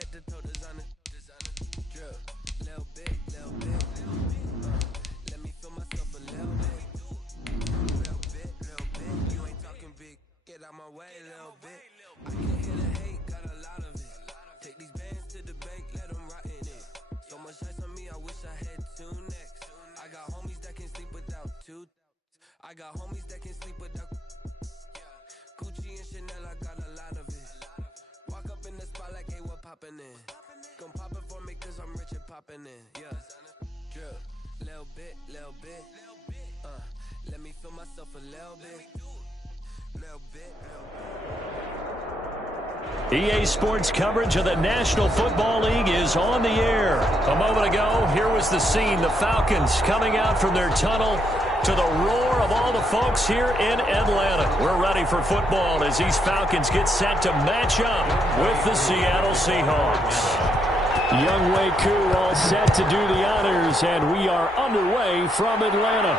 head to toe designer. Drip, little bit. Let me feel myself a little bit. Little bit. You ain't talking big. Get out my way, little bit. I can hear the hate, got a lot of it. Take these bands to the bank, let them rot in it. So much ice on me, I wish I had two necks. I got homies that can sleep without two. I got homies that can sleep without Gucci and Chanel, I got a lot of it. Walk up in the spot like, hey, what poppin' in? Gon' pop it for me cause I'm rich and poppin' in. Yeah, drip, little bit. Let me feel myself a little bit. Little bit. EA Sports coverage of the National Football League is on the air. A moment ago, here was the scene. The Falcons coming out from their tunnel to the roar of all the folks here in Atlanta. We're ready for football as these Falcons get set to match up with the Seattle Seahawks. Young wk1 all set to do the honors, and we are underway from Atlanta.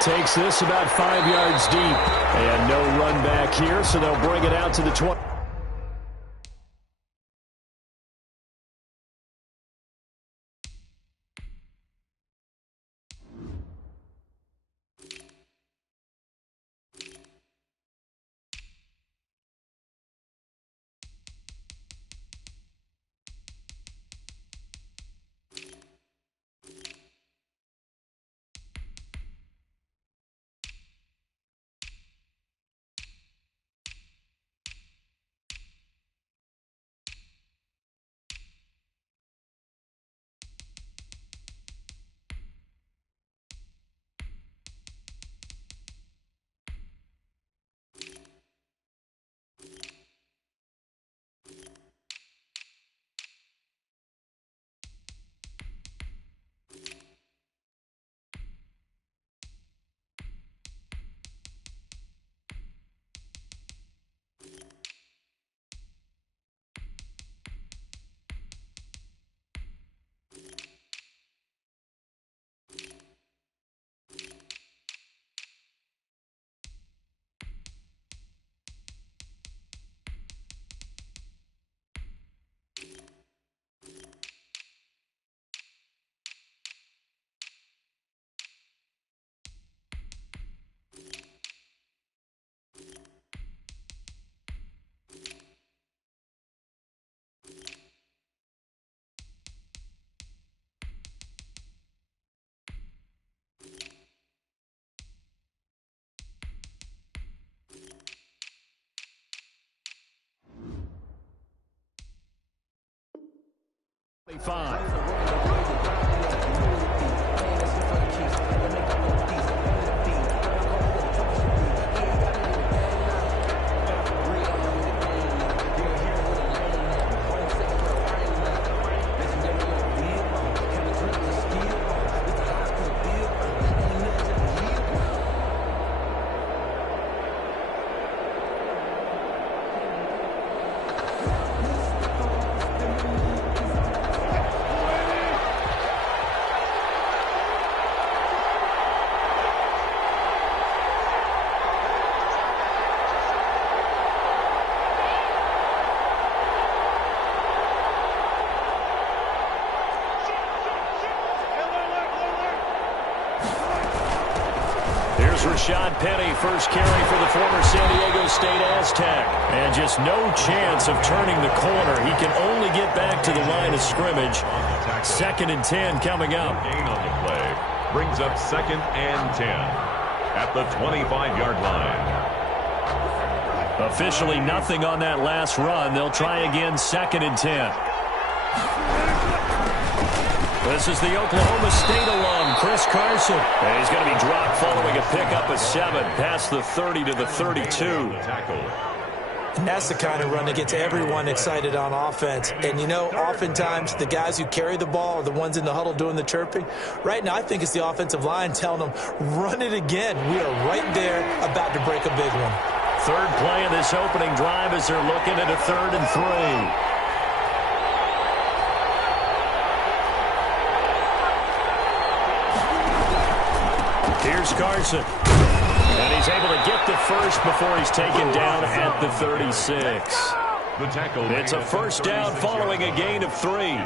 Takes this about 5 yards deep. And no run back here, so they'll bring it out to the 20. Rashad Penny, first carry for the former San Diego State Aztec. And just no chance of turning the corner. He can only get back to the line of scrimmage. 2nd and 10 coming up. Gain on the play brings up 2nd and 10 at the 25-yard line. Officially nothing on that last run. They'll try again 2nd and 10. This is the Oklahoma State alum, Chris Carson. And he's going to be dropped following a pickup of 7 past the 30 to the 32. And that's the kind of run that gets everyone excited on offense. And, you know, oftentimes the guys who carry the ball are the ones in the huddle doing the chirping. Right now, I think it's the offensive line telling them, run it again. We are right there about to break a big one. 3rd play of this opening drive as they're looking at a 3rd and 3. Here's Carson. And he's able to get the first before he's taken down at the 36. The tackle. It's a first down following a gain of 3.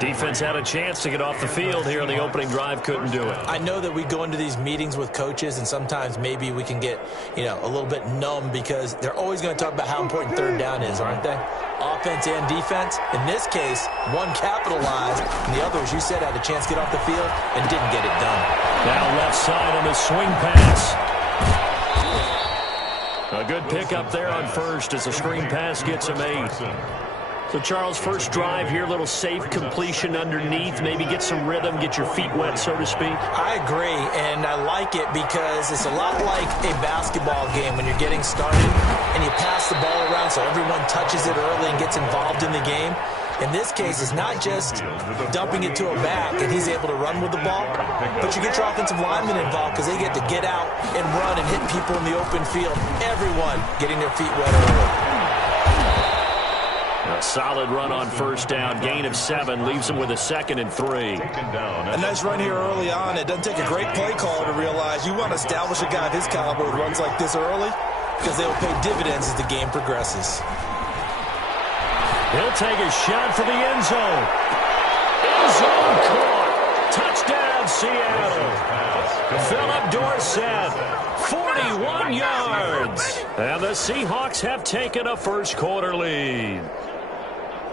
Defense had a chance to get off the field here in the opening drive, couldn't do it. I know that we go into these meetings with coaches, and sometimes maybe we can get, a little bit numb because they're always going to talk about how important third down is, aren't they? Offense and defense. In this case, one capitalized, and the other, as you said, had a chance to get off the field and didn't get it done. Now left side on the swing pass. A good pickup there on first as the screen pass gets him 8. So, Charles, first drive here, little safe completion underneath, maybe get some rhythm, get your feet wet, so to speak. I agree, and I like it because it's a lot like a basketball game when you're getting started and you pass the ball around so everyone touches it early and gets involved in the game. In this case, it's not just dumping it to a back and he's able to run with the ball, but you get your offensive linemen involved because they get to get out and run and hit people in the open field. Everyone getting their feet wet early. A solid run on first down. Gain of 7 leaves him with a 2nd and 3. A nice run here early on. It doesn't take a great play caller to realize you want to establish a guy of his caliber with runs like this early because they will pay dividends as the game progresses. He'll take a shot for the end zone. End zone caught. Touchdown, Seattle. Philip Dorsett, 41 yards. And the Seahawks have taken a first-quarter lead.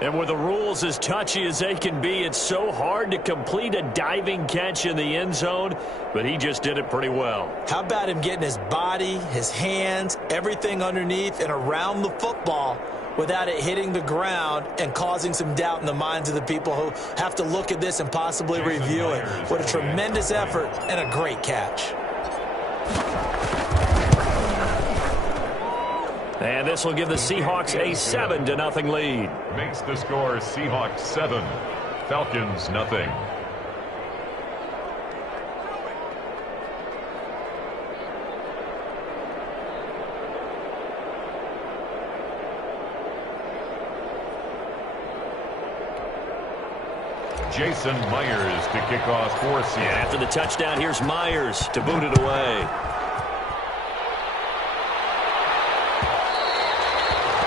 And with the rules as touchy as they can be, it's so hard to complete a diving catch in the end zone, but he just did it pretty well. How about him getting his body, his hands, everything underneath and around the football without it hitting the ground and causing some doubt in the minds of the people who have to look at this and possibly review it. What a tremendous effort and a great catch. And this will give the Seahawks a 7-0 lead. Makes the score Seahawks 7, Falcons nothing. Jason Myers to kick off for Seattle. And after the touchdown, here's Myers to boot it away.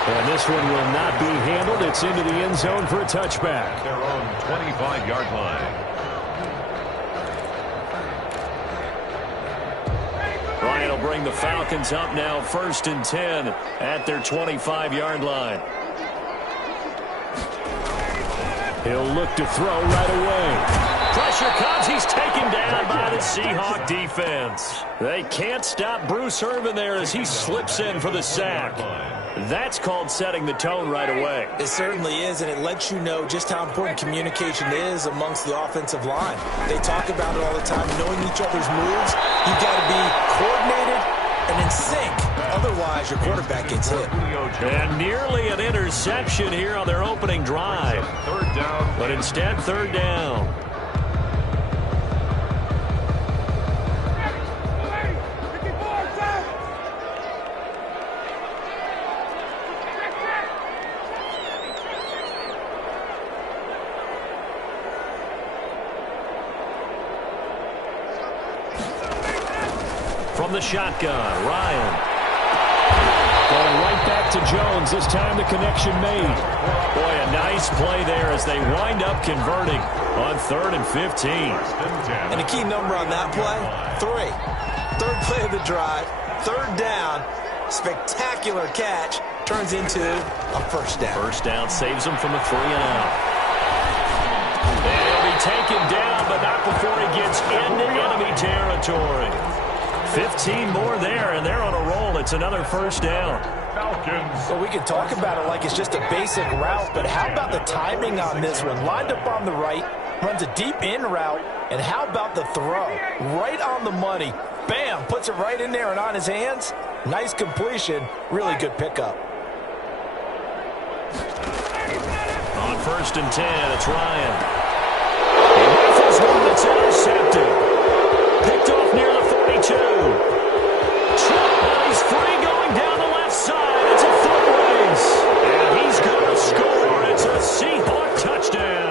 And this one will not be handled. It's into the end zone for a touchback. Their own 25-yard line. Ryan will bring the Falcons up now 1st and 10 at their 25-yard line. He'll look to throw right away. Pressure comes. He's taken down by the Seahawk defense. They can't stop Bruce Irvin there as he slips in for the sack. That's called setting the tone right away. It certainly is, and it lets you know just how important communication is amongst the offensive line. They talk about it all the time, knowing each other's moves. You've got to be coordinated and in sync. Otherwise, your quarterback gets hit. And nearly an interception here on their opening drive. Third down. But instead, 3rd down. From the shotgun, Ryan. Going right back to Jones. This time the connection made. Boy, a nice play there as they wind up converting on 3rd and 15. And a key number on that play, 3. 3rd play of the drive, 3rd down, spectacular catch, turns into a first down. First down saves them from a 3 and out. And he'll be taken down, but not before he gets into enemy territory. 15 more there, and they're on a roll. It's another first down. Falcons. Well, we can talk about it like it's just a basic route, but how about the timing on this one? Lined up on the right, runs a deep in route, and how about the throw? Right on the money. Bam, puts it right in there and on his hands. Nice completion, really good pickup. On 1st and 10, it's Ryan. He rifles one that's intercepted. Picked off near the 42. He's free going down the left side. It's a foot race. And he's going to score. It's a Seahawk touchdown.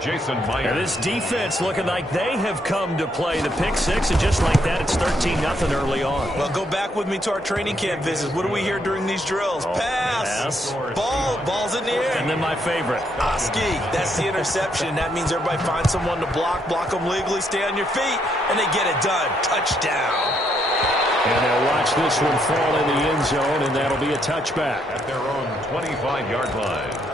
Jason Myers. And this defense looking like they have come to play. The pick six, and just like that, it's 13-0 early on. Well, go back with me to our training camp visits. What do we hear during these drills? Pass. Ball's in the air. And then my favorite. Ski. That's the interception. That means everybody finds someone to block them legally, stay on your feet, and they get it done. Touchdown. And they'll watch this one fall in the end zone, and that'll be a touchback. At their own 25-yard line.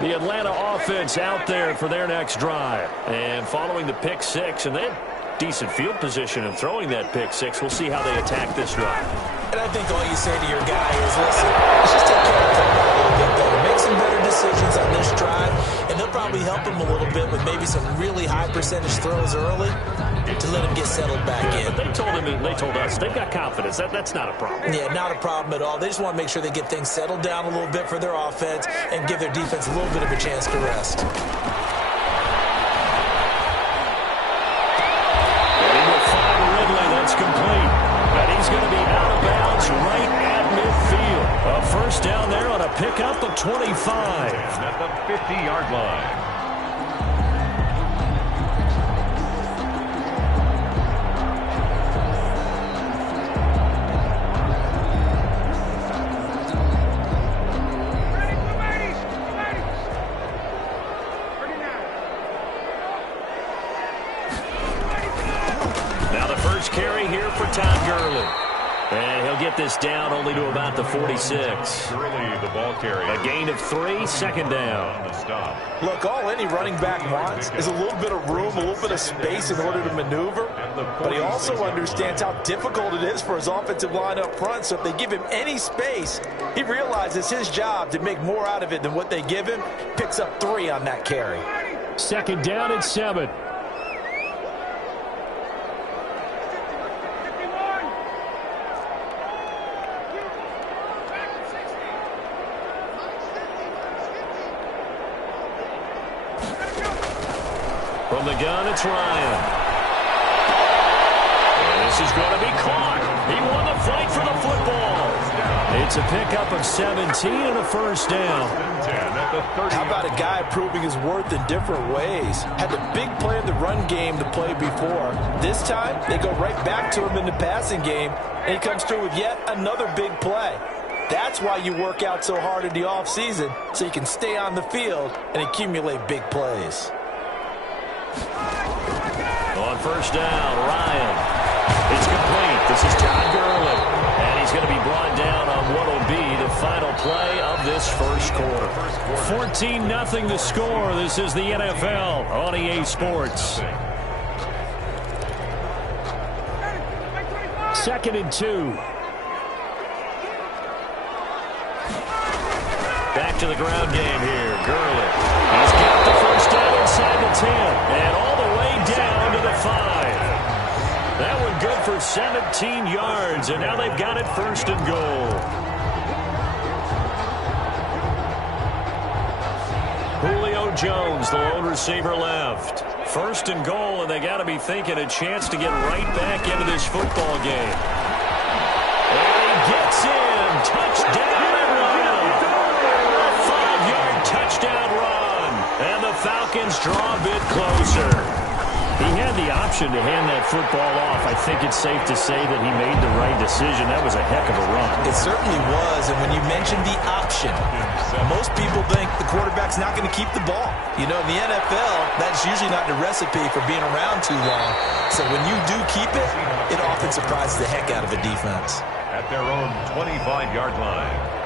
The Atlanta offense out there for their next drive. And following the pick six, and they had decent field position in throwing that pick six. We'll see how they attack this drive. And I think all you say to your guy is, listen, let's just take care of the football a little bit better. Make some better decisions on this drive, and they'll probably help him a little bit with maybe some really high percentage throws early to let him get settled back in. But they told him, and they told us, they've got confidence. That's not a problem. Yeah, not a problem at all. They just want to make sure they get things settled down a little bit for their offense and give their defense a little bit of a chance to rest. And he will find Ridley. That's complete. And he's going to be out of bounds right at midfield. A first down there on a pickup of 25. At the 50-yard line. Carry here for Todd Gurley. And he'll get this down only to about the 46. Gurley, the ball carrier. A gain of 3, second down. On the stop. Look, all any running back wants is a little bit of room, a little bit of space in order to maneuver. But he also understands how difficult it is for his offensive line up front. So if they give him any space, he realizes his job to make more out of it than what they give him. Picks up 3 on that carry. Second down and 7. From the gun, it's Ryan. And this is going to be caught. He won the fight for the football. It's a pickup of 17 and a first down. How about a guy proving his worth in different ways? Had the big play in the run game to play before. This time, they go right back to him in the passing game, and he comes through with yet another big play. That's why you work out so hard in the offseason, so you can stay on the field and accumulate big plays. On first down, Ryan. It's complete. This is Todd Gurley. And he's going to be brought down on what will be the final play of this first quarter. 14-0 the score. This is the NFL on EA Sports. Second and 2. Back to the ground game here. Gurley. He's got the first down inside the 10. And all the way down to the 5. That one good for 17 yards. And now they've got it first and goal. Julio Jones, the lone receiver, left. First and goal, and they got to be thinking a chance to get right back into this football game. And he gets in. Touchdown, Atlanta. A 5-yard touchdown run. And the Falcons draw a bit closer. He had the option to hand that football off. I think it's safe to say that he made the right decision. That was a heck of a run. It certainly was, and when you mentioned the option, most people think the quarterback's not going to keep the ball. You know, in the NFL, that's usually not the recipe for being around too long. So when you do keep it, it often surprises the heck out of a defense. At their own 25-yard line.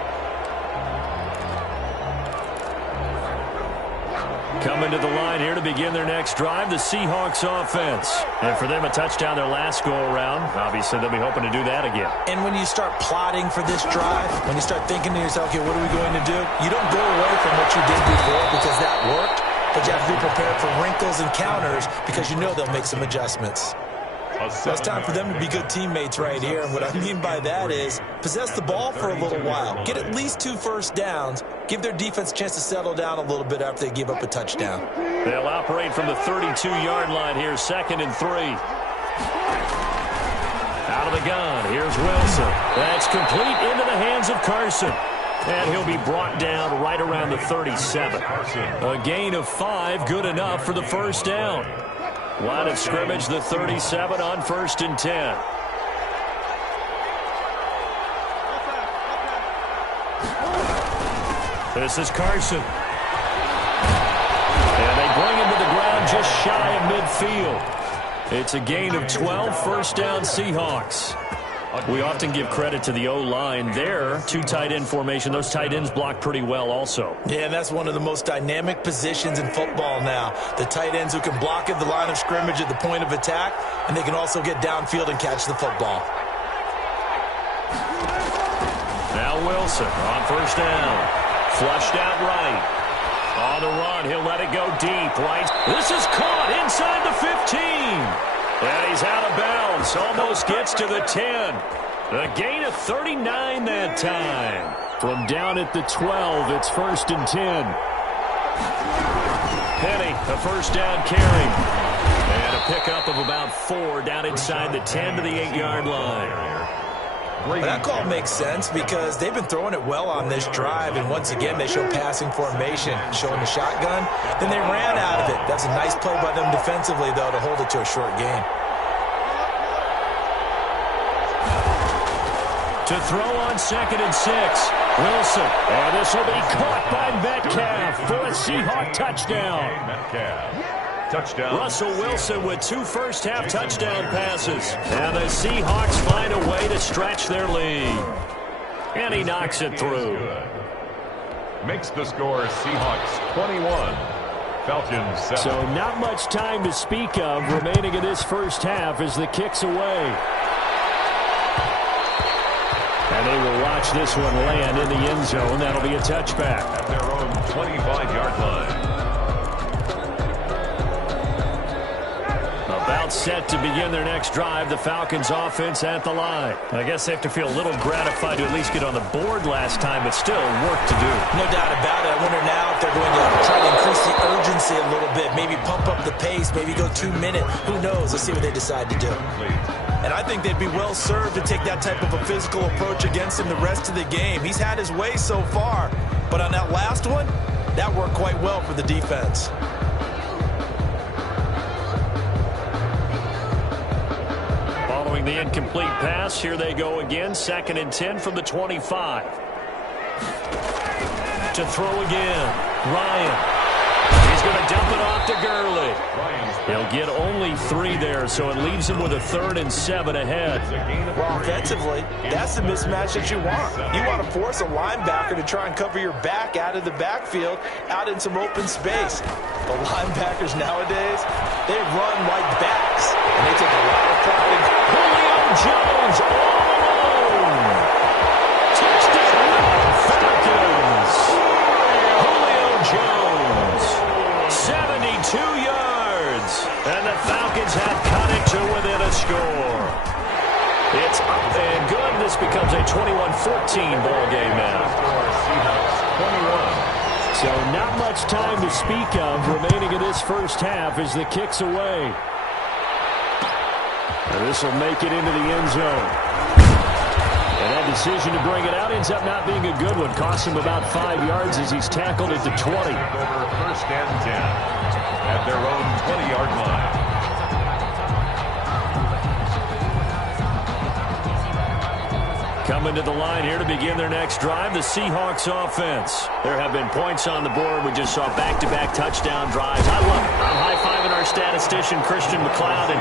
Coming to the line here to begin their next drive, the Seahawks offense. And for them, a touchdown their last go-around. Obviously, they'll be hoping to do that again. And when you start plotting for this drive, when you start thinking to yourself, okay, what are we going to do? You don't go away from what you did before because that worked, but you have to be prepared for wrinkles and counters because you know they'll make some adjustments. So it's time for them to be good teammates right here. And what I mean by that is possess the ball for a little while. Get at least 2 first downs. Give their defense a chance to settle down a little bit after they give up a touchdown. They'll operate from the 32-yard line here, second and 3. Out of the gun, here's Wilson. That's complete into the hands of Carson. And he'll be brought down right around the 37. A gain of 5, good enough for the first down. Line of scrimmage, the 37 on 1st and 10. This is Carson. And they bring him to the ground just shy of midfield. It's a gain of 12, first down Seahawks. We often give credit to the O-line there. 2 tight end formation. Those tight ends block pretty well also. Yeah, and that's one of the most dynamic positions in football now. The tight ends who can block at the line of scrimmage at the point of attack, and they can also get downfield and catch the football. Now Wilson on first down. Flushed out right. On the run, he'll let it go deep. Right. This is caught inside the 15. And he's out of bounds. Almost gets to the 10. A gain of 39 that time. From down at the 12, it's 1st and 10. Penny, a first down carry. And a pickup of about 4 down inside the 10 to the 8-yard line. But that call makes sense because they've been throwing it well on this drive, and once again they show passing formation, showing the shotgun. Then they ran out of it. That's a nice play by them defensively, though, to hold it to a short gain. To throw on 2nd and 6, Wilson. And this will be caught by Metcalf for a Seahawk touchdown. Touchdown. Russell Wilson with 2 first-half touchdown passes. And the Seahawks find a way to stretch their lead. And he knocks it through. Makes the score Seahawks 21, Falcons 7. So not much time to speak of remaining in this first half as the kick's away. And they will watch this one land in the end zone. That'll be a touchback. At their own 25-yard line. About set to begin their next drive, the Falcons offense at the line. I guess they have to feel a little gratified to at least get on the board last time, but still work to do. No doubt about it. I wonder now if they're going to try to increase the urgency a little bit, maybe pump up the pace, maybe go 2-minute. Who knows? Let's see what they decide to do. And I think they'd be well served to take that type of a physical approach against him the rest of the game. He's had his way so far, but on that last one, that worked quite well for the defense. Following the incomplete pass, here they go again. 2nd and 10 from the 25. To throw again, Ryan. He's going to dump it off to Gurley. He'll get only 3 there, so it leaves him with a 3rd and 7 ahead. Well, offensively, that's the mismatch that you want. You want to force a linebacker to try and cover your back out of the backfield, out in some open space. The linebackers nowadays, they run like backs, and they take a lot of pride in Julio Jones all alone. Touchdown, Falcons. Julio Jones, 72 yards. And the Falcons have cut it to within a score. It's up and good. This becomes a 21-14 ball game now. So not much time to speak of remaining in this first half as the kick's away. And this will make it into the end zone. And that decision to bring it out ends up not being a good one. Costs him about 5 yards as he's tackled at the 20. Over 1st and 10 at their own 20-yard line. Coming to the line here to begin their next drive, the Seahawks offense. There have been points on the board. We just saw back-to-back touchdown drives. I love it. I'm high-fiving our statistician, Christian McLeod, and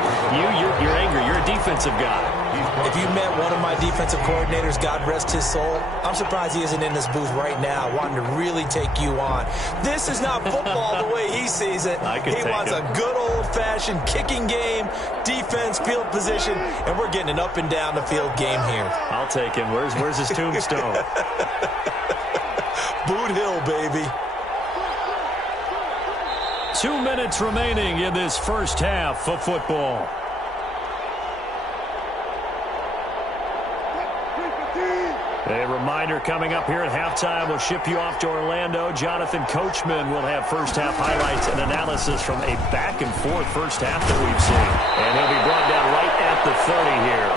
you're angry. You're a defensive guy. If you met one of my defensive coordinators, God rest his soul, I'm surprised he isn't in this booth right now wanting to really take you on. This is not football the way he sees it. He wants a good old-fashioned kicking game, defense, field position, and we're getting an up-and-down-the-field game here. I'll take him. Where's his tombstone? Boot Hill, baby. 2 minutes remaining in this first half of football. A reminder coming up here at halftime. We'll ship you off to Orlando. Jonathan Coachman will have first half highlights and analysis from a back-and-forth first half that we've seen. And he'll be brought down right at the 30 here.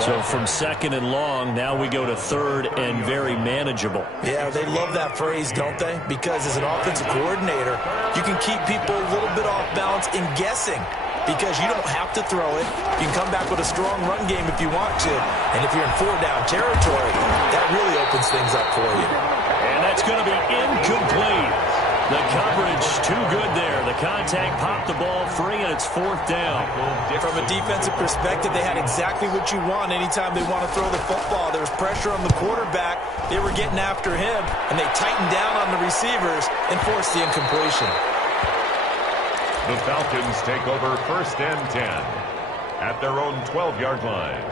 So from second and long, now we go to third and very manageable. Yeah, they love that phrase, don't they? Because as an offensive coordinator, you can keep people a little bit off balance in guessing because you don't have to throw it. You can come back with a strong run game if you want to. And if you're in four-down territory, that really opens things up for you. And that's going to be incomplete. The coverage too good there. The contact popped the ball free, and it's fourth down. From a defensive perspective, they had exactly what you want anytime they want to throw the football. There was pressure on the quarterback. They were getting after him, and they tightened down on the receivers and forced the incompletion. The Falcons take over first and 10 at their own 12-yard line.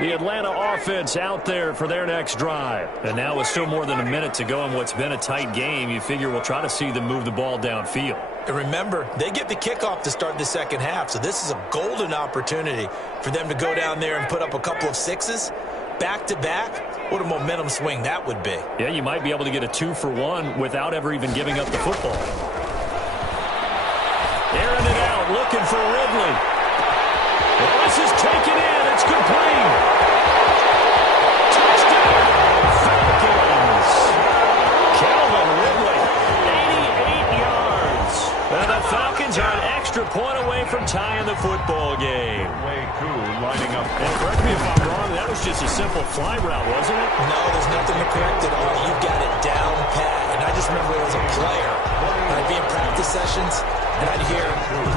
The Atlanta offense out there for their next drive. And now with still more than a minute to go in what's been a tight game, you figure we'll try to see them move the ball downfield. And remember, they get the kickoff to start the second half, so this is a golden opportunity for them to go down there and put up a couple of sixes back-to-back. What a momentum swing that would be. Yeah, you might be able to get a 2-for-1 without ever even giving up the football. Airing it out, looking for Ridley. Well, this is taken in. It's complete. Touchdown, Falcons. Calvin Ridley, 88 yards. And the Falcons are an extra point away from tying the football game. wk1 lining up. And correct me if I'm wrong, that was just a simple fly route, wasn't it? No, there's nothing to correct it on. You've got it down pat. And I just remember as a player, I'd be in practice sessions, and I'd hear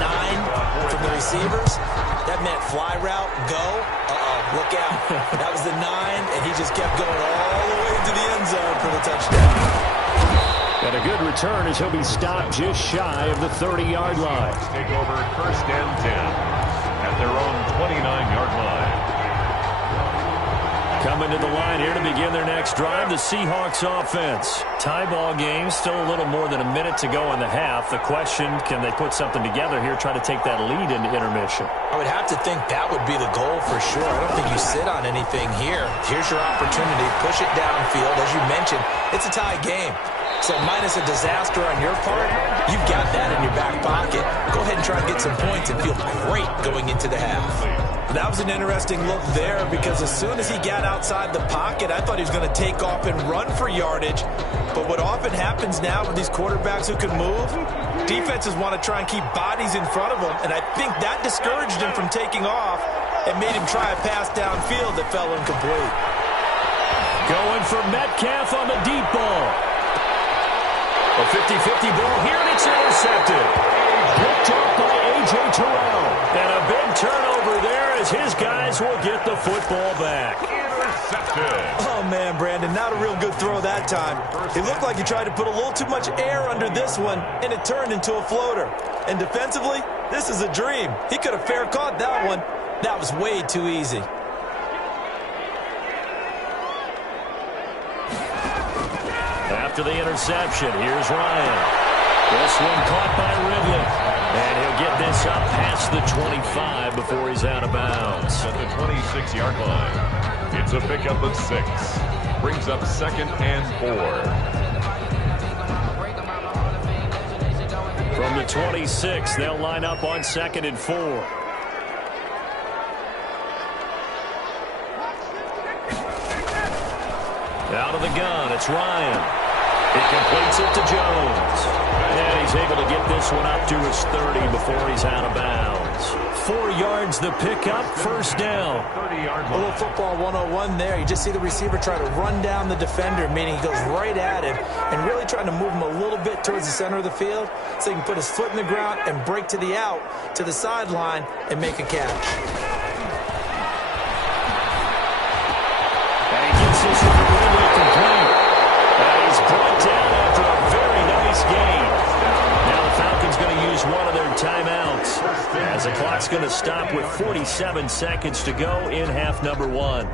9 from the receivers. That meant fly route, go, look out. That was the 9, and he just kept going all the way into the end zone for the touchdown. And a good return as he'll be stopped just shy of the 30-yard line. Take over first and 10 at their own 29-yard line. Coming to the line here to begin their next drive, the Seahawks offense. Tie ball game, still a little more than a minute to go in the half. The question, can they put something together here, try to take that lead into intermission? I would have to think that would be the goal for sure. I don't think you sit on anything here. Here's your opportunity. Push it downfield. As you mentioned, it's a tie game. So minus a disaster on your part, you've got that in your back pocket. Go ahead and try and get some points and feel great going into the half. That was an interesting look there because as soon as he got outside the pocket, I thought he was going to take off and run for yardage. But what often happens now with these quarterbacks who can move, defenses want to try and keep bodies in front of them, and I think that discouraged him from taking off and made him try a pass downfield that fell incomplete. Going for Metcalf on the deep ball. A 50-50 ball here, and it's intercepted. Picked up by A.J. Terrell. And a big turnover there as his guys will get the football back. Intercepted. Oh, man, Brandon, not a real good throw that time. It looked like he tried to put a little too much air under this one, and it turned into a floater. And defensively, this is a dream. He could have fair caught that one. That was way too easy. After the interception, here's Ryan. This one caught by Ridley. And he'll get this up past the 25 before he's out of bounds. At the 26-yard line, it's a pickup of 6. Brings up second and 4. From the 26, they'll line up on second and 4. Out of the gun, it's Ryan. He completes it to Jones. And he's able to get this one up to his 30 before he's out of bounds. 4 yards the pickup, first down. 30-yard A line. little football 101 there. You just see the receiver try to run down the defender, meaning he goes right at him and really trying to move him a little bit towards the center of the field so he can put his foot in the ground and break to the out, to the sideline, and make a catch. And he gets this one really complete. And he's brought down after a very nice game. Now the Falcons going to use one of their timeouts as the clock's going to stop with 47 seconds to go in half number 1.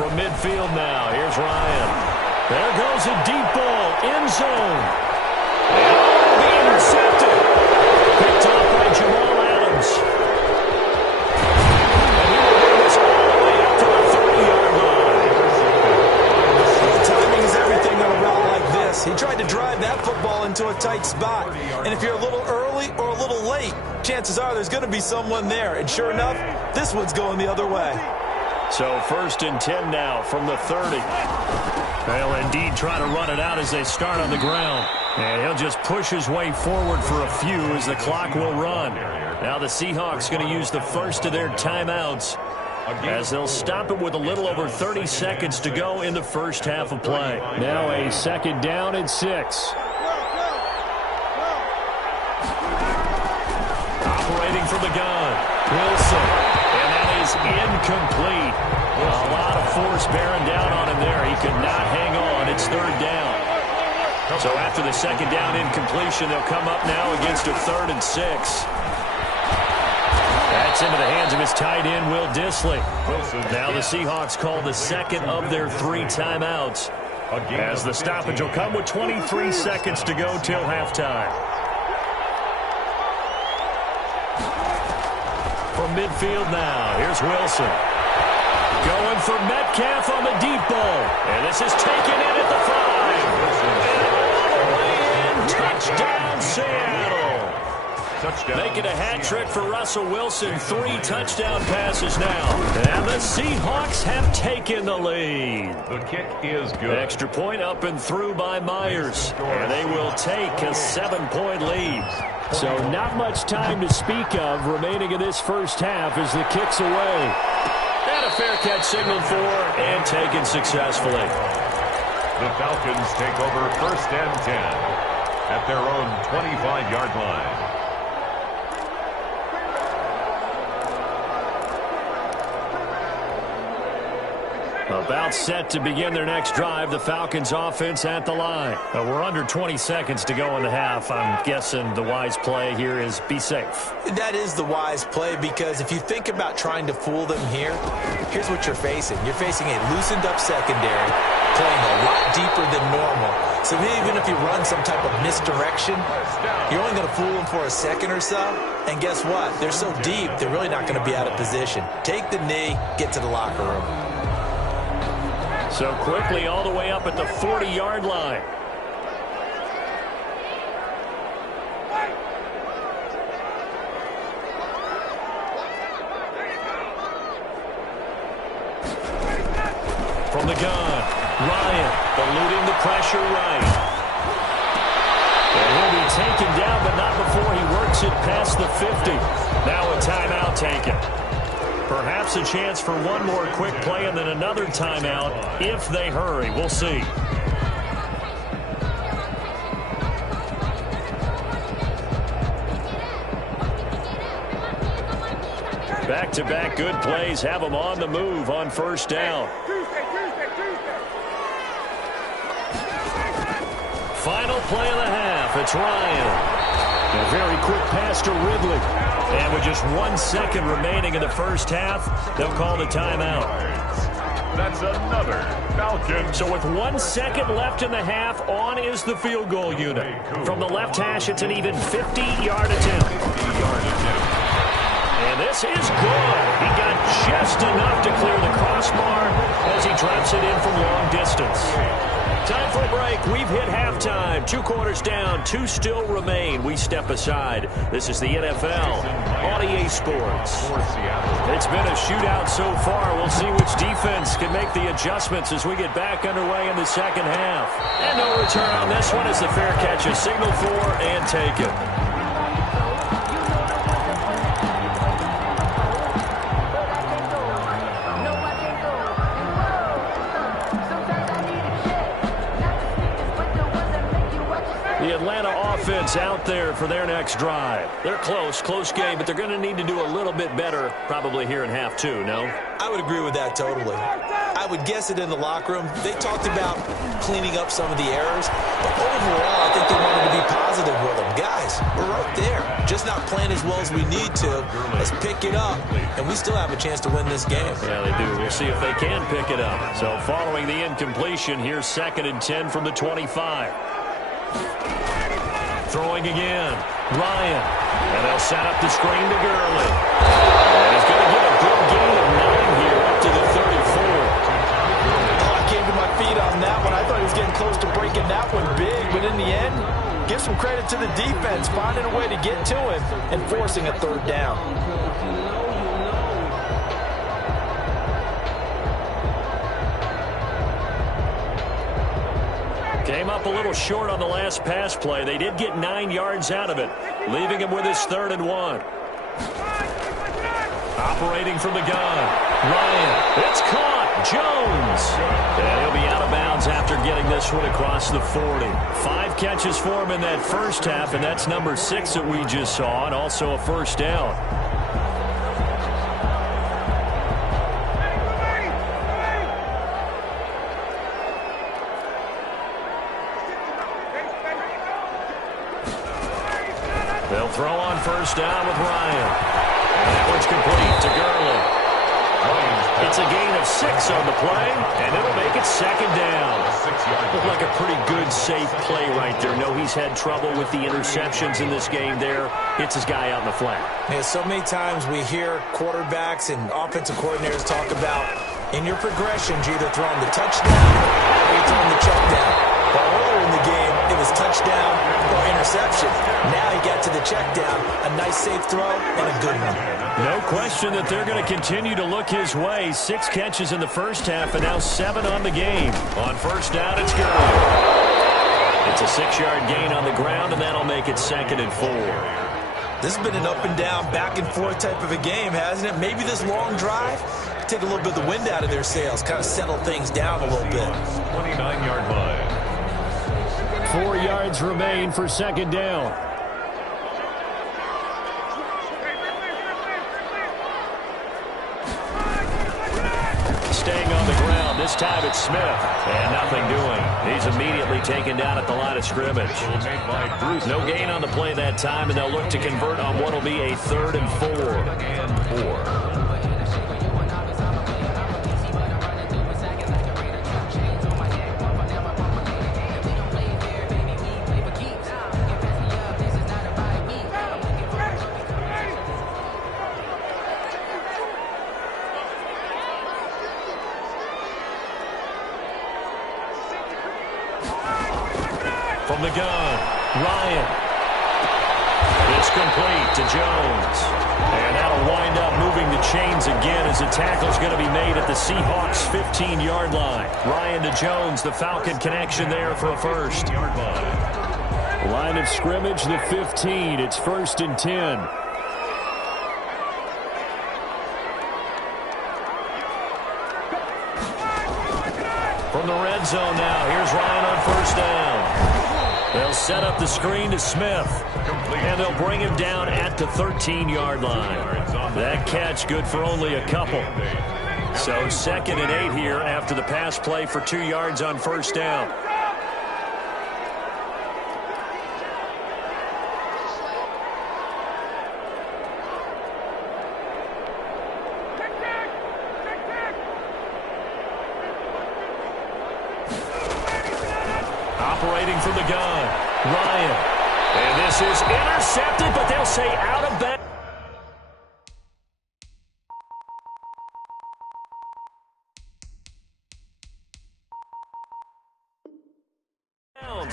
From midfield now, here's Ryan. There goes a deep ball, end zone. And be intercepted. Picked up by Jamal Adams. And he will bring this all the way up to the 30-yard line. Timing is everything on a route like this. He tried to drive that football into a tight spot. And if you're a little early or a little late, chances are there's going to be someone there. And sure enough, this one's going the other way. So 1st and 10 now from the 30. They'll indeed try to run it out as they start on the ground. And he'll just push his way forward for a few as the clock will run. Now the Seahawks going to use the first of their timeouts as they'll stop it with a little over 30 seconds to go in the first half of play. Now a 2nd down and 6. Operating from the gun, Wilson. And that is incomplete. A lot of force bearing down on him there. He could not hang on. It's 3rd down. So after the 2nd down incompletion, they'll come up now against a 3rd and 6. That's into the hands of his tight end, Will Dissly. Now the Seahawks call the 2nd of their 3 timeouts as the stoppage will come with 23 seconds to go till halftime. From midfield now, here's Wilson. Going for Metcalf on the deep ball. And this is taken in at the 5. And all the way in, touchdown Seattle. Making a hat trick for Russell Wilson. 3 touchdown passes now. And the Seahawks have taken the lead. The kick is good. Extra point up and through by Myers. And they will take a 7-point lead. So not much time to speak of remaining in this first half as the kick's away. And a fair catch signaled for and taken successfully. The Falcons take over 1st and 10 at their own 25-yard line. About set to begin their next drive. The Falcons offense at the line. We're under 20 seconds to go in the half. I'm guessing the wise play here is be safe. That is the wise play because if you think about trying to fool them here, here's what you're facing. You're facing a loosened up secondary playing a lot deeper than normal. So even if you run some type of misdirection, you're only going to fool them for a second or so. And guess what? They're so deep, they're really not going to be out of position. Take the knee, get to the locker room. So quickly all the way up at the 40-yard line. From the gun, Ryan eluding the pressure right. And he'll be taken down, but not before he works it past the 50. Now a timeout taken. Perhaps a chance for one more quick play and then another timeout if they hurry. We'll see. Back-to-back good plays have them on the move on 1st down. Final play of the half. It's Ryan. A very quick pass to Ridley. And with just 1 second remaining in the first half, they'll call the timeout. That's another Falcon. So with 1 second left in the half, on is the field goal unit. From the left hash, it's an even 50-yard attempt. And this is good. He got just enough to clear the crossbar as he drops it in from long distance. Time for a break. We've hit halftime. 2 quarters down. 2 still remain. We step aside. This is the NFL on EA Sports. It's been a shootout so far. We'll see which defense can make the adjustments as we get back underway in the second half. And no return on this one as the fair catch is signaled for and taken. Offense out there for their next drive. They're close game, but they're going to need to do a little bit better probably here in half 2, no? I would agree with that totally. I would guess it in the locker room. They talked about cleaning up some of the errors, but overall, I think they wanted to be positive with them. Guys, we're right there. Just not playing as well as we need to. Let's pick it up, and we still have a chance to win this game. Yeah, they do. We'll see if they can pick it up. So following the incompletion, here's 2nd and 10 from the 25. Throwing again. Ryan. And they'll set up the screen to Gurley. And he's going to get a good gain of 9 here up to the 34. Oh, I came to my feet on that one. I thought he was getting close to breaking that one big, but in the end, give some credit to the defense, finding a way to get to him and forcing a 3rd down. Came up a little short on the last pass play. They did get 9 yards out of it, leaving him with his 3rd and 1. Operating from the gun. Ryan. It's caught. Jones. And he'll be out of bounds after getting this one across the 40. 5 catches for him in that first half, and that's number 6 that we just saw, and also a 1st down. They'll throw on 1st down with Ryan. And that one's complete to Gurley. It's a gain of 6 on the play, and it'll make it 2nd down. Looked like a pretty good, safe play right there. No, he's had trouble with the interceptions in this game there. Hits his guy out in the flat. Yeah, so many times we hear quarterbacks and offensive coordinators talk about, in your progressions, you're either throwing the touchdown or you're throwing the check down. But earlier in the game, it was touchdown or interception. Now he got to the check down, a nice safe throw, and a good one. No question that they're going to continue to look his way. 6 catches in the first half and now 7 on the game. On 1st down, it's Gurley. It's a 6-yard gain on the ground, and that'll make it 2nd and 4. This has been an up-and-down, back-and-forth type of a game, hasn't it? Maybe this long drive, take a little bit of the wind out of their sails, kind of settle things down a little bit. 29-yard line. 4 yards remain for 2nd down. Staying on the ground. This time it's Smith. And nothing doing. He's immediately taken down at the line of scrimmage. No gain on the play that time, and they'll look to convert on what will be a 3rd and 4. From the gun, Ryan. It's complete to Jones. And that'll wind up moving the chains again as a tackle's going to be made at the Seahawks' 15-yard line. Ryan to Jones, the Falcon connection there for a 1st. Line of scrimmage, the 15. It's 1st and 10. From the red zone now, here's Ryan on 1st down. They'll set up the screen to Smith, and they'll bring him down at the 13-yard line. That catch good for only a couple. So 2nd and 8 here after the pass play for 2 yards on 1st down. Operating from the gun, Ryan. And this is intercepted, but they'll say out of bounds.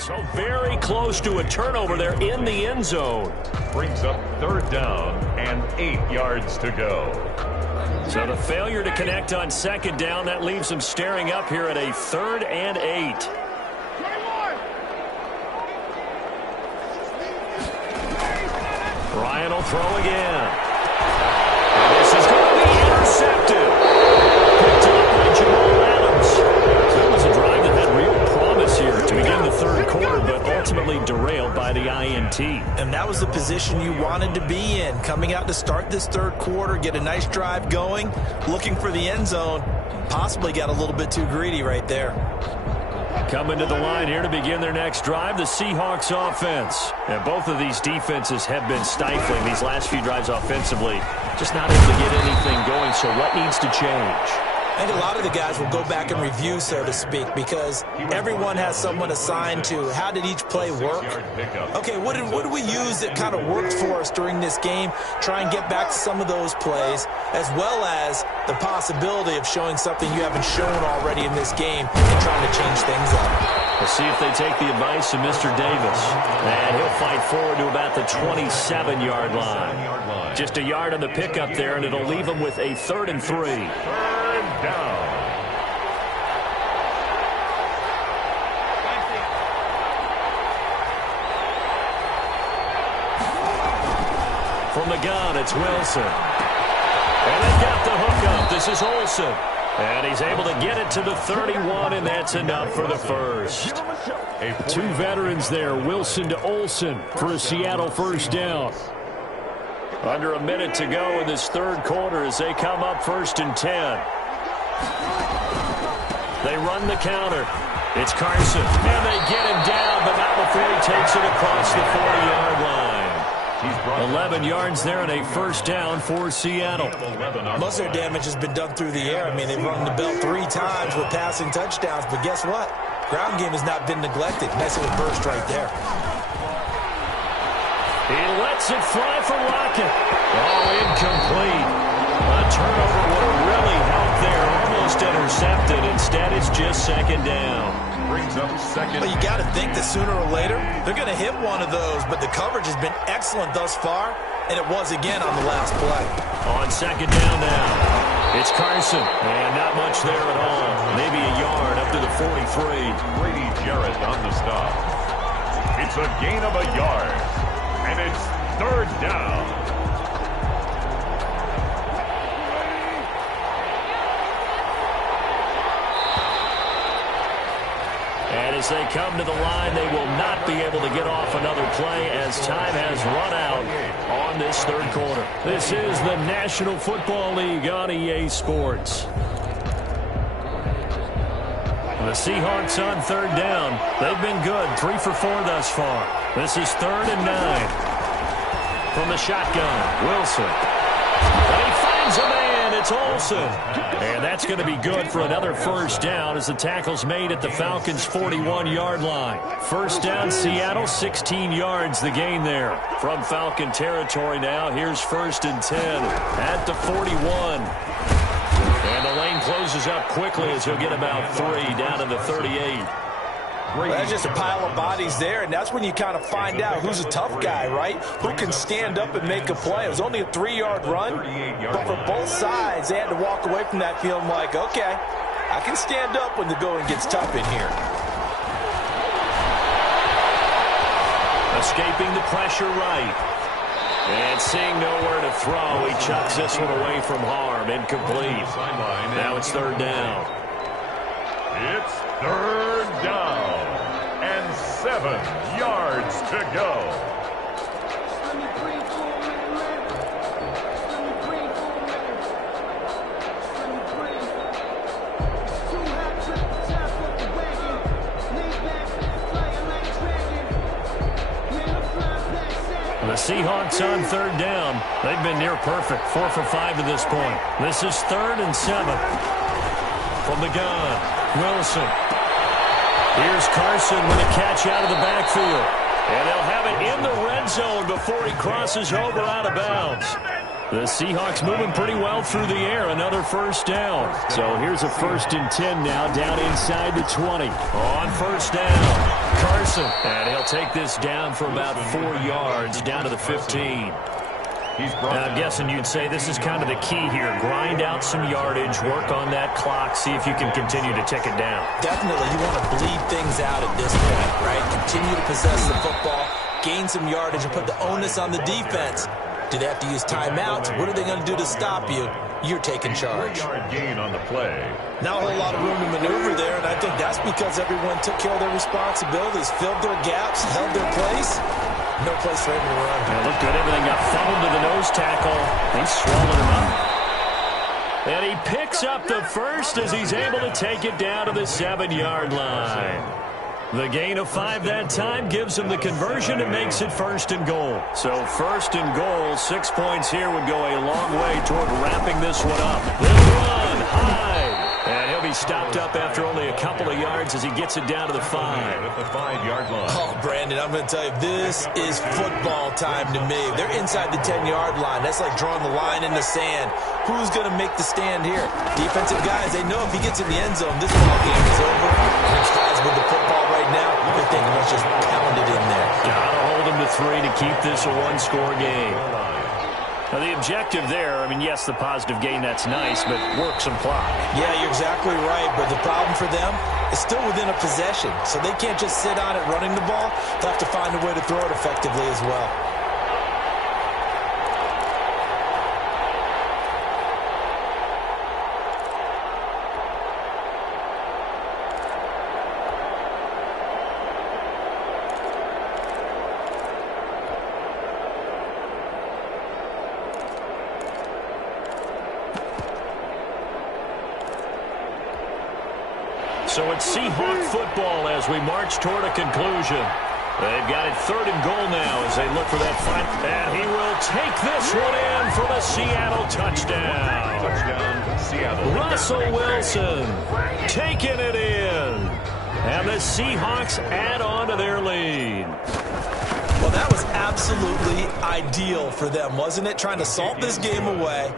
So very close to a turnover there in the end zone. Brings up 3rd down and 8 yards to go. So the failure to connect on 2nd down, that leaves them staring up here at a 3rd and 8. Ryan will throw again. And this is going to be intercepted. Picked up by Jamal Adams. So it was a drive that had real promise here to begin the 3rd quarter, but ultimately derailed by the INT. PAT. And that was the position you wanted to be in, coming out to start this third quarter, get a nice drive going, looking for the end zone. Possibly got a little bit too greedy right there. Coming to the line here to begin their next drive, the Seahawks offense. And both of these defenses have been stifling these last few drives offensively. Just not able to get anything going, so what needs to change? I think a lot of the guys will go back and review, so to speak, because everyone has someone assigned to how did each play work. Okay, what did we use that kind of worked for us during this game? Try and get back to some of those plays, as well as the possibility of showing something you haven't shown already in this game and trying to change things up. We'll see if they take the advice of Mr. Davis. And he'll fight forward to about the 27-yard line. Just a yard on the pickup there, and it'll leave him with a 3rd and 3. Down. From the gun, it's Wilson. And they got the hookup. This is Olsen. And he's able to get it to the 31, and that's enough for the first. Two veterans there, Wilson to Olsen for a Seattle first down. Under a minute to go in this third quarter as they come up 1st and 10. They run the counter. It's Carson. And they get him down, but not before he takes it across the 40-yard line. 11 yards there and a first down for Seattle. Most of their damage has been done through the air. I mean, they've run the belt 3 times with passing touchdowns, but guess what? Ground game has not been neglected. Nice little burst right there. He lets it fly for Lockett. Oh, incomplete. A turnover would have really helped there. Almost intercepted. Instead, it's just 2nd down. Brings up 2nd. Well, you got to think that sooner or later, they're going to hit one of those, but the coverage has been excellent thus far, and it was again on the last play. On 2nd down now, it's Carson, and not much there at all. Maybe a yard up to the 43. Brady Jarrett on the stop. It's a gain of a yard, and it's 3rd down. And as they come to the line, they will not be able to get off another play as time has run out on this third quarter. This is the National Football League on EA Sports. The Seahawks on 3rd down. They've been good, 3 for 4 thus far. This is 3rd and 9. From the shotgun, Wilson. And he finds a man. It's Olsen. And that's going to be good for another first down as the tackle's made at the Falcons' 41-yard line. First down, Seattle, 16 yards the gain there. From Falcon territory now, here's 1st and 10 at the 41. And the lane closes up quickly as he'll get about 3 down to the 38. Well, that's just a pile of bodies there, and that's when you kind of find out who's a tough guy, right? Who can stand up and make a play. It was only a 3-yard run, but for both sides, they had to walk away from that feeling like, okay, I can stand up when the going gets tough in here. Escaping the pressure right. And seeing nowhere to throw, he chucks this one away from harm. Incomplete. Now it's 3rd down. It's 3rd down and 7 yards to go. The Seahawks on 3rd down. They've been near perfect, 4 for 5 to this point. This is 3rd and 7. From the gun, Wilson. Here's Carson with a catch out of the backfield. And they'll have it in the red zone before he crosses over out of bounds. The Seahawks moving pretty well through the air. Another first down. So here's a 1st and 10 now down inside the 20. On 1st down, Carson. And he'll take this down for about 4 yards down to the 15. I'm guessing you'd say this is kind of the key here. Grind out some yardage, work on that clock, see if you can continue to tick it down. Definitely, you want to bleed things out at this point, right? Continue to possess the football, gain some yardage, and put the onus on the defense. Do they have to use timeouts? What are they going to do to stop you? You're taking charge. Gain on the play. Not a whole lot of room to maneuver there, and I think that's because everyone took care of their responsibilities, filled their gaps, held their place. No place for him to run. It looked good. Everything got funneled to the nose tackle. They swallowed him up. And he picks up the first as he's able to take it down to the 7-yard line. The gain of 5 that time gives him the conversion and makes it 1st and goal. So 1st and goal, 6 points here would go a long way toward wrapping this one up. The run, high. And he'll be stopped up after only a couple of yards as he gets it down to the 5. At the 5-yard line. Oh, Brandon, I'm going to tell you, this is football time to me. They're inside the 10-yard line. That's like drawing the line in the sand. Who's going to make the stand here? Defensive guys, they know if he gets in the end zone, this ball game is over. Next guys with the football right now, they're thinking, let's just pound it in there. Gotta hold him to 3 to keep this a one-score game. Now, the objective there, I mean, yes, the positive gain, that's nice, but work some clock. Yeah, you're exactly right, but the problem for them is still within a possession, so they can't just sit on it running the ball. They'll have to find a way to throw it effectively as well. So it's Seahawk football as we march toward a conclusion. They've got it 3rd and goal now as they look for that fight. And he will take this one in for the Seattle touchdown. Touchdown, Seattle. Russell Wilson taking it in. And the Seahawks add on to their lead. Well, that was absolutely ideal for them, wasn't it? Trying to salt this game away.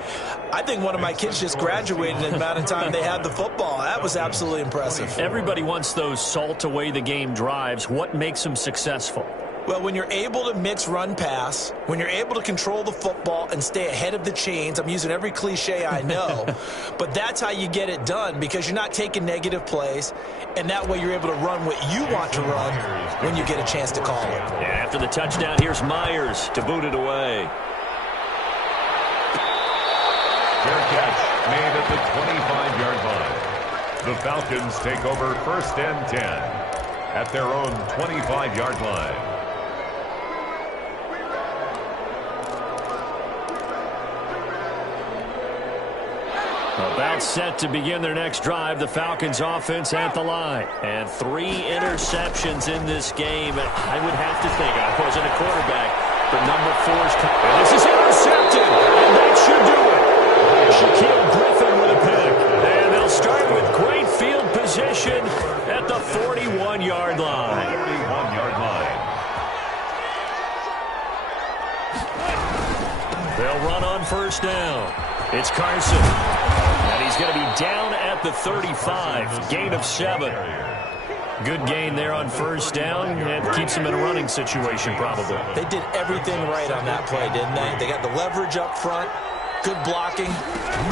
I think one of my kids just graduated in the amount of time they had the football. That was absolutely impressive. Everybody wants those salt away the game drives. What makes them successful? Well, when you're able to mix run-pass, when you're able to control the football and stay ahead of the chains, I'm using every cliche I know, but that's how you get it done because you're not taking negative plays, and that way you're able to run what you want to run when you get a chance to call it. And after the touchdown, here's Myers to boot it away. Fair catch made at the 25-yard line. The Falcons take over 1st and 10 at their own 25-yard line. About set to begin their next drive, the Falcons offense at the line. And 3 interceptions in this game. I would have to think, I wasn't a quarterback, but number 4's coming. And this is intercepted, and that should do it. Shaquille Griffin with a pick. And they'll start with great field position at the 41-yard line. 41-yard line. They'll run on 1st down. It's Carson. And he's going to be down at the 35. Gain of 7. Good gain there on 1st down. And keeps him in a running situation probably. They did everything right on that play, didn't they? They got the leverage up front. Good blocking.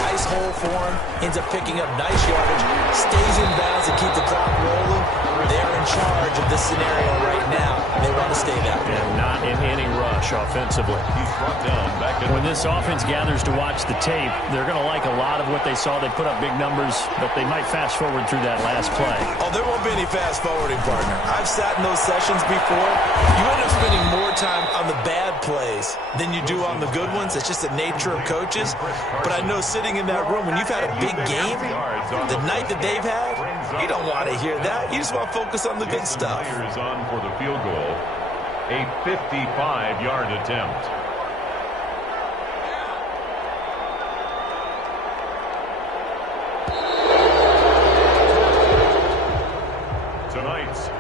Nice hole for him. Ends up picking up nice yardage. Stays in bounds to keep the clock rolling. They're in charge of this scenario right now. They want to stay that way. And not in any rush offensively. He's brought down back in. When this offense gathers to watch the tape, they're going to like a lot of what they saw. They put up big numbers, but they might fast forward through that last play. Oh, there won't be any fast forwarding, partner. I've sat in those sessions before. You end up spending more time on the bad plays than you do on the good ones. It's just the nature of coaches. But I know sitting in that room, when you've had a big game, the night that they've had, you don't want to hear that. You just want to focus on the good stuff. Myers on for the field goal. A 55-yard attempt.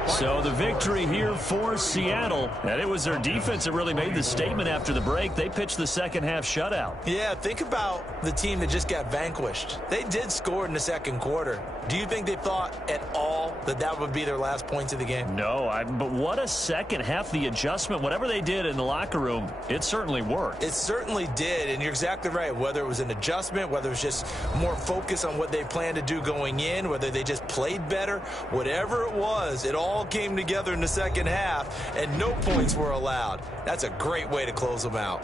So the victory here for Seattle. And it was their defense that really made the statement after the break. They pitched the second half shutout. Yeah, think about the team that just got vanquished. They did score in the second quarter. Do you think they thought at all that that would be their last points of the game? No, but what a second half. The adjustment, whatever they did in the locker room, it certainly worked. It certainly did, and you're exactly right. Whether it was an adjustment, whether it was just more focus on what they planned to do going in, whether they just played better, whatever it was, it all came together in the second half, and no points were allowed. That's a great way to close them out.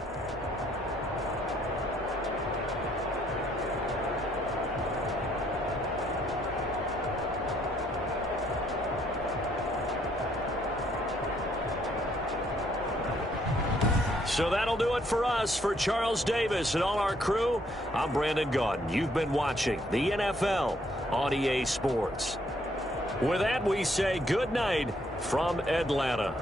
So that'll do it for us. For Charles Davis and all our crew, I'm Brandon Gaudin. You've been watching the NFL on EA Sports. With that, we say good night from Atlanta.